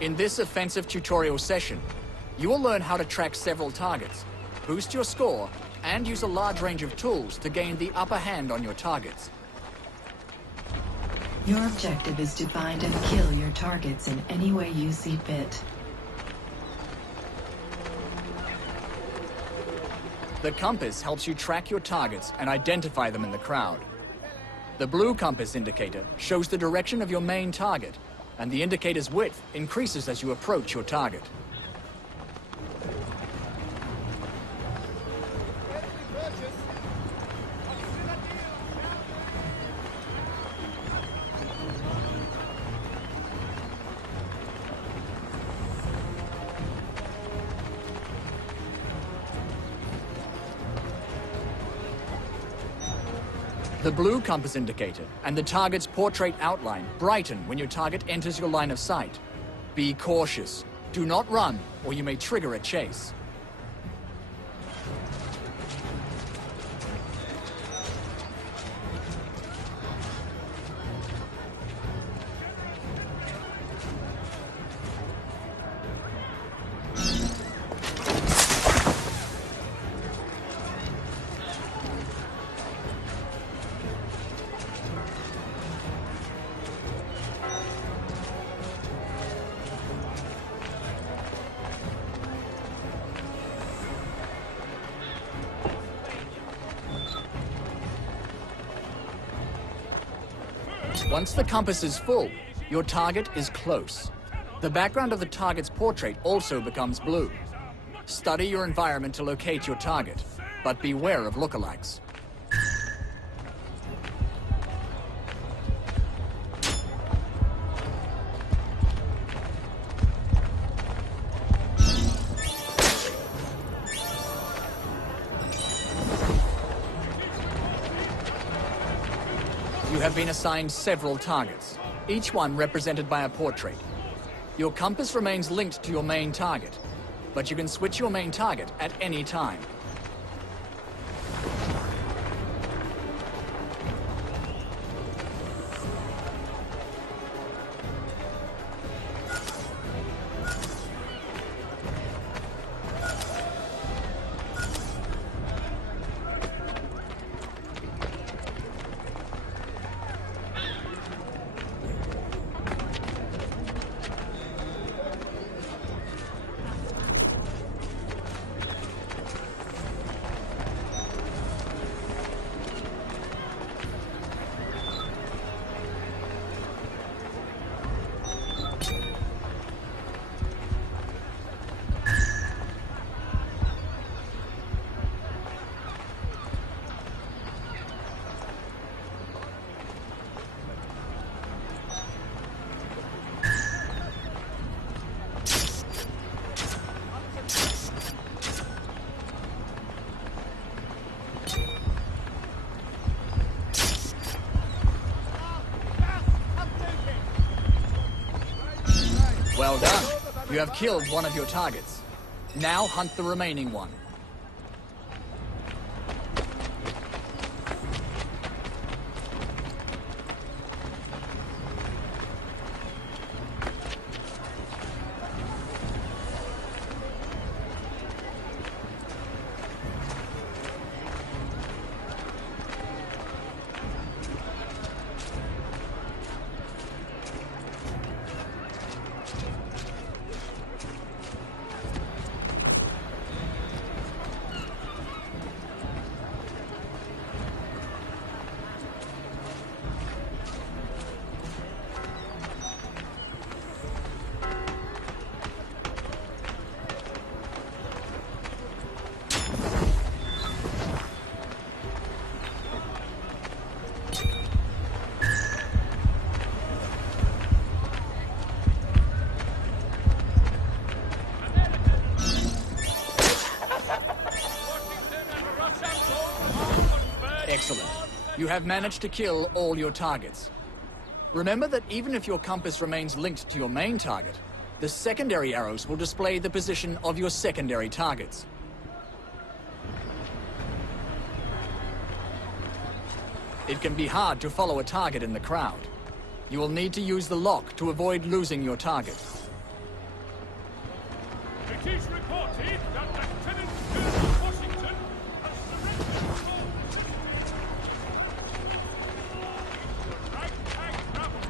In this offensive tutorial session, you will learn how to track several targets, boost your score, and use a large range of tools to gain the upper hand on your targets. Your objective is to find and kill your targets in any way you see fit. The compass helps you track your targets and identify them in the crowd. The blue compass indicator shows the direction of your main target, and the indicator's width increases as you approach your target. The blue compass indicator and the target's portrait outline brighten when your target enters your line of sight. Be cautious. Do not run, or you may trigger a chase. Once the compass is full, your target is close. The background of the target's portrait also becomes blue. Study your environment to locate your target, but beware of lookalikes. You have been assigned several targets, each one represented by a portrait. Your compass remains linked to your main target, but you can switch your main target at any time. Well done. You have killed one of your targets. Now hunt the remaining one. Excellent. You have managed to kill all your targets. Remember that even if your compass remains linked to your main target, the secondary arrows will display the position of your secondary targets. It can be hard to follow a target in the crowd. You will need to use the lock to avoid losing your target. It is reported that Lieutenant Colonel Washington has surrendered all ragtag rabble.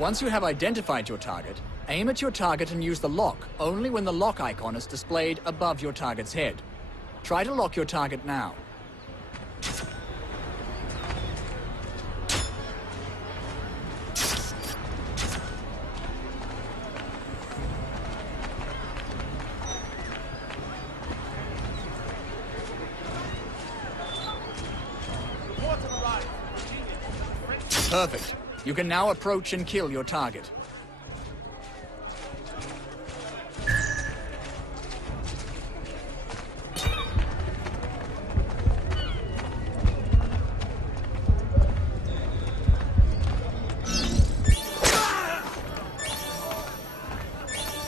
Once you have identified your target, aim at your target and use the lock only when the lock icon is displayed above your target's head. Try to lock your target now. Perfect. You can now approach and kill your target.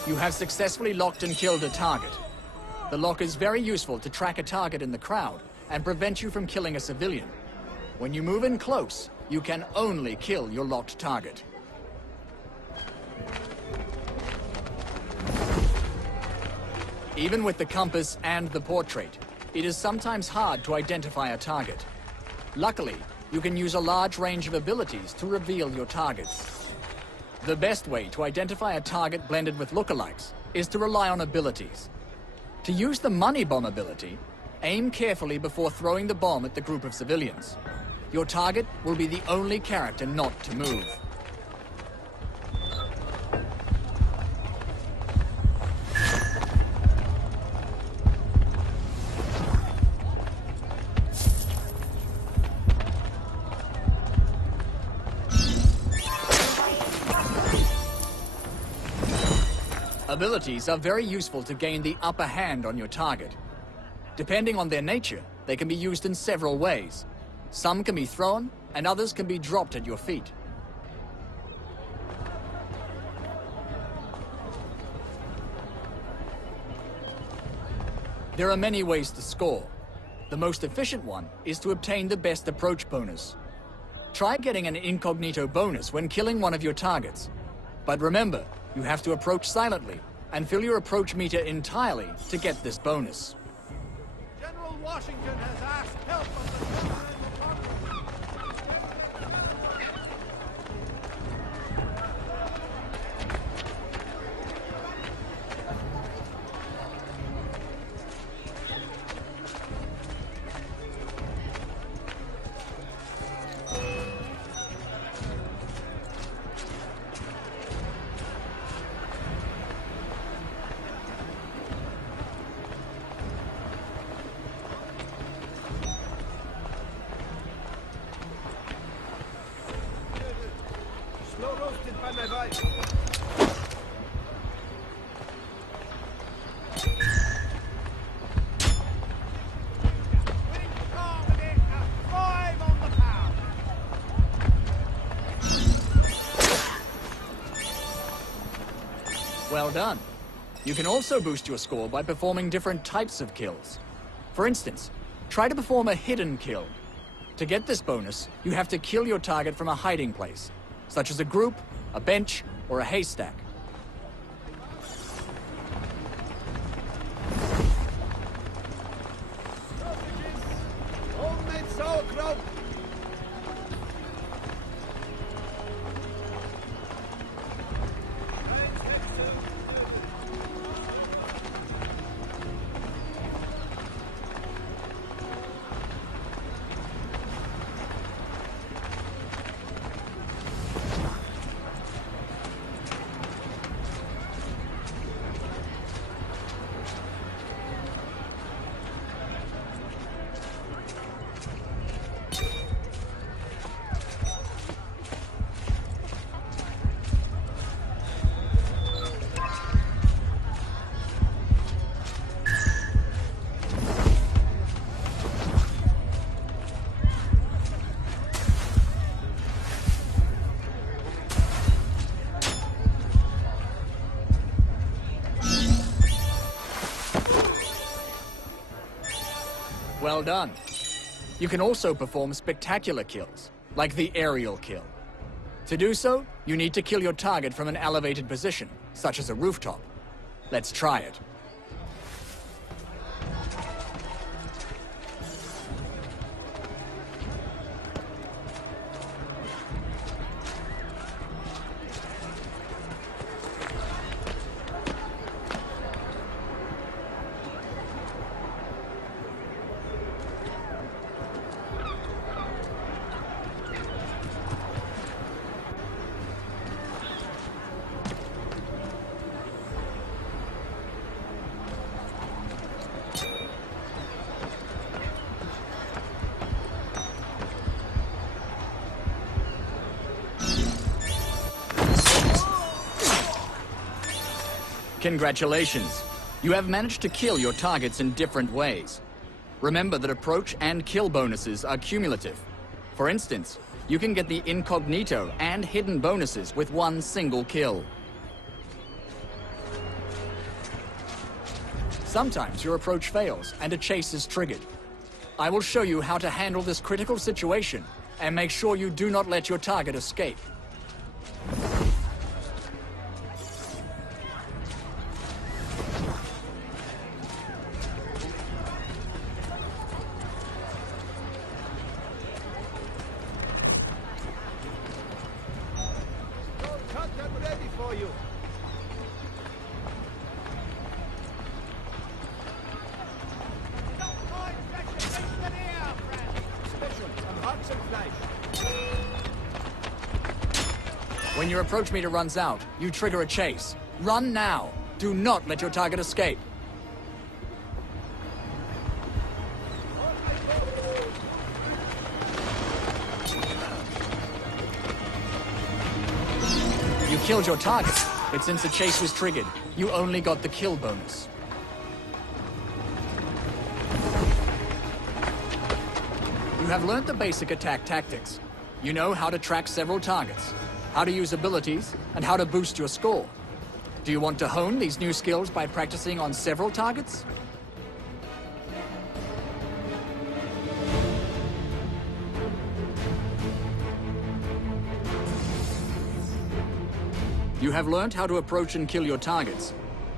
You have successfully locked and killed a target. The lock is very useful to track a target in the crowd and prevent you from killing a civilian. When you move in close, you can only kill your locked target. Even with the compass and the portrait, it is sometimes hard to identify a target. Luckily, you can use a large range of abilities to reveal your targets. The best way to identify a target blended with lookalikes is to rely on abilities. To use the money bomb ability, aim carefully before throwing the bomb at the group of civilians. Your target will be the only character not to move. Abilities are very useful to gain the upper hand on your target. Depending on their nature, they can be used in several ways. Some can be thrown, and others can be dropped at your feet. There are many ways to score. The most efficient one is to obtain the best approach bonus. Try getting an incognito bonus when killing one of your targets. But remember, you have to approach silently and fill your approach meter entirely to get this bonus. General Washington has asked help of the Continental Congress. Slow roasted by my wife. Winning combination of 5 on the pound. Well done. You can also boost your score by performing different types of kills. For instance, try to perform a hidden kill. To get this bonus, you have to kill your target from a hiding place, such as a group, a bench, or a haystack. Homemade sauerkraut. Well done. You can also perform spectacular kills, like the aerial kill. To do so, you need to kill your target from an elevated position, such as a rooftop. Let's try it. Congratulations! You have managed to kill your targets in different ways. Remember that approach and kill bonuses are cumulative. For instance, you can get the incognito and hidden bonuses with one single kill. Sometimes your approach fails and a chase is triggered. I will show you how to handle this critical situation and make sure you do not let your target escape. Cut them ready for you. Don't mind flesh and meat in here, friend. Special, some hearts and flesh. When your approach meter runs out, you trigger a chase. Run now. Do not let your target escape. You killed your target, but since the chase was triggered, you only got the kill bonus. You have learned the basic attack tactics. You know how to track several targets, how to use abilities, and how to boost your score. Do you want to hone these new skills by practicing on several targets? You have learned how to approach and kill your targets,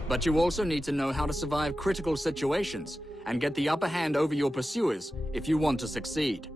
but you also need to know how to survive critical situations and get the upper hand over your pursuers if you want to succeed.